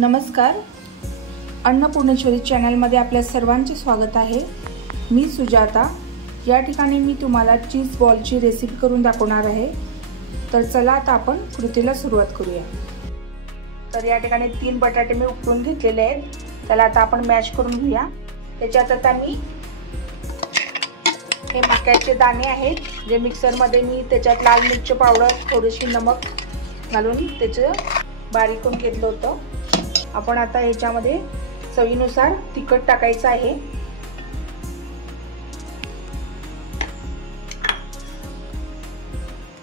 नमस्कार, अन्नपूर्णेश्वरी चॅनलमध्ये आपल्या सर्वांचे स्वागत आहे। मी सुजाता। या ठिकाणी मी तुम्हाला चीज बॉलची रेसिपी करून दाखवणार आहे। तर चला आता आपण कृतीला सुरुवात करूया। तर या ठिकाणी 3 बटाटे मी उकडून घेतलेले आहेत। त्याला आता आपण मॅश करून घेऊया। त्याच्यात आता मी हे मक्याचे दाणे आहेत जे मिक्सरमध्ये मी त्याच्यात लाल मिरची पावडर थोडीशी नमक घालून त्याचे बारीक करून घेतलं होतं। आपण आता याच्यामध्ये चवीनुसार तिखट टाकायचं आहे।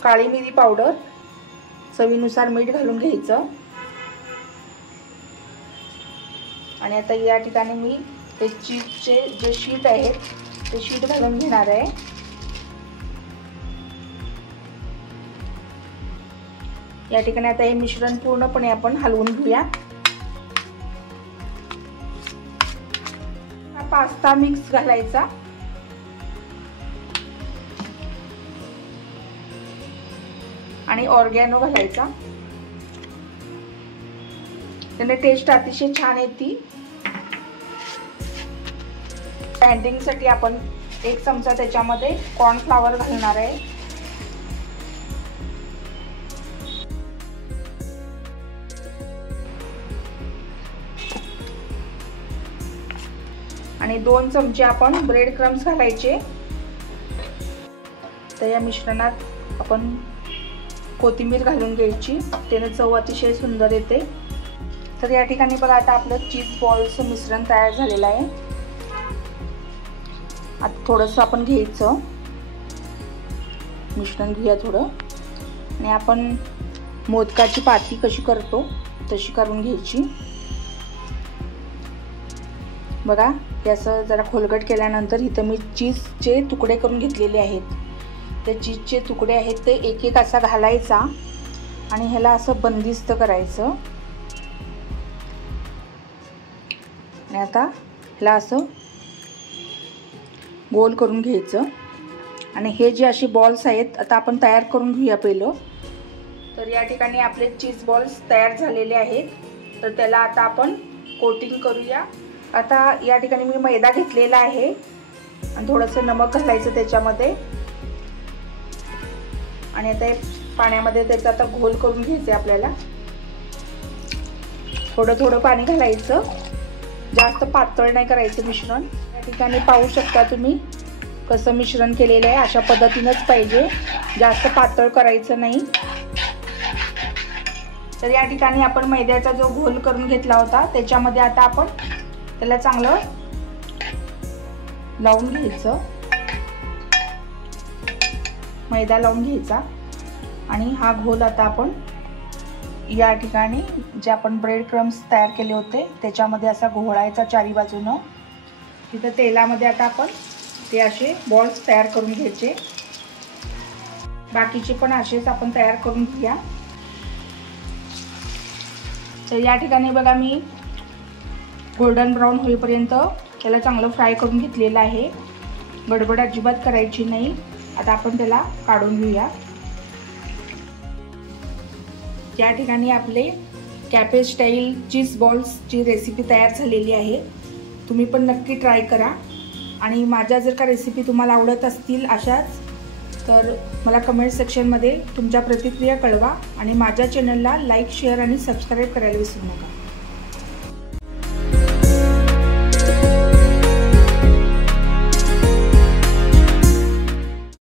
काळी मिरी पावडर, चवीनुसार मीठ घालून घ्यायचं। आणि आता या ठिकाणी मी ते चीजचे जे शीट आहेत ते शीट घालून घेणार आहे। या ठिकाणी आता हे मिश्रण पूर्णपणे आपण हलवून घेऊया। पास्ता मिक्स घालायचा आणि ऑर्गॅनो घालायचा। त्याने टेस्ट अतिशय छान येते। पॅन्डिंग साठी आपण 1 चमचा त्याच्यामध्ये कॉर्नफ्लॉवर घालणार आहे। आणि 2 चमचे आपण ब्रेड क्रम्स घालायचे। तर या मिश्रणात आपण कोथिंबीर घालून घ्यायची, त्याने चव अतिशय सुंदर येते। तर या ठिकाणी बघा आता आपलं चीज बॉलचं मिश्रण तयार झालेलं आहे। आता थोडंसं आपण घ्यायचं मिश्रण, घेऊया थोडं आणि आपण मोदकाची पाती कशी करतो तशी करून घ्यायची। बघा हे असं जरा खोलगट केल्यानंतर इथं मी चीजचे तुकडे करून घेतलेले आहेत। ते चीजचे तुकडे आहेत ते एक एक असा घालायचा आणि ह्याला असं बंदिस्त करायचं। आणि आता ह्याला असं गोल करून घ्यायचं। आणि हे जे असे बॉल्स आहेत आता आपण तयार करून घेऊया पहिलं। तर या ठिकाणी आपले चीज बॉल्स तयार झालेले आहेत। तर त्याला आता आपण कोटिंग करूया। आता या ठिकाणी मी मैदा घेतलेला आहे आणि थोडंसं नमक घालायचं त्याच्यामध्ये। आणि आता पाण्यामध्ये त्याचा आता घोल करून घ्यायचं आपल्याला। थोडं थोडं पाणी घालायचं, जास्त पातळ नाही करायचं मिश्रण। या ठिकाणी पाहू शकता तुम्ही कसं मिश्रण केलेलं आहे, अशा पद्धतीनेच पाहिजे, जास्त पातळ करायचं नाही। तर या ठिकाणी आपण मैद्याचा जो घोल करून घेतला होता त्याच्यामध्ये आता आपण त्याला चांगलं लावून घ्यायचं, मैदा लावून घ्यायचा। आणि हा घोल आता आपण या ठिकाणी जे आपण ब्रेड क्रम्स तयार केले होते त्याच्यामध्ये असा घोळायचा चारी बाजूनं। तिथं तेलामध्ये आता आपण ते असे बॉल्स तयार करून घ्यायचे। बाकीचे पण असेच आपण तयार करून घेऊया। तर या ठिकाणी बघा मी गोल्डन ब्राउन होईपर्यंत त्याला चांगलं फ्राय करून घेतलेलं आहे। गडबड अजिबात करायची नाही। आता आपण त्याला काढून घेऊया। या ठिकाणी आपले कॅफे स्टाईल चीज बॉल्सची रेसिपी तयार झालेली आहे। तुम्ही पण नक्की ट्राय करा। आणि माझ्या जर का रेसिपी तुम्हाला आवडत असतील अशाच तर मला कमेंट सेक्शनमध्ये तुमच्या प्रतिक्रिया कळवा। आणि माझ्या चॅनलला लाईक, शेअर आणि सबस्क्राईब करायला विसरू नका।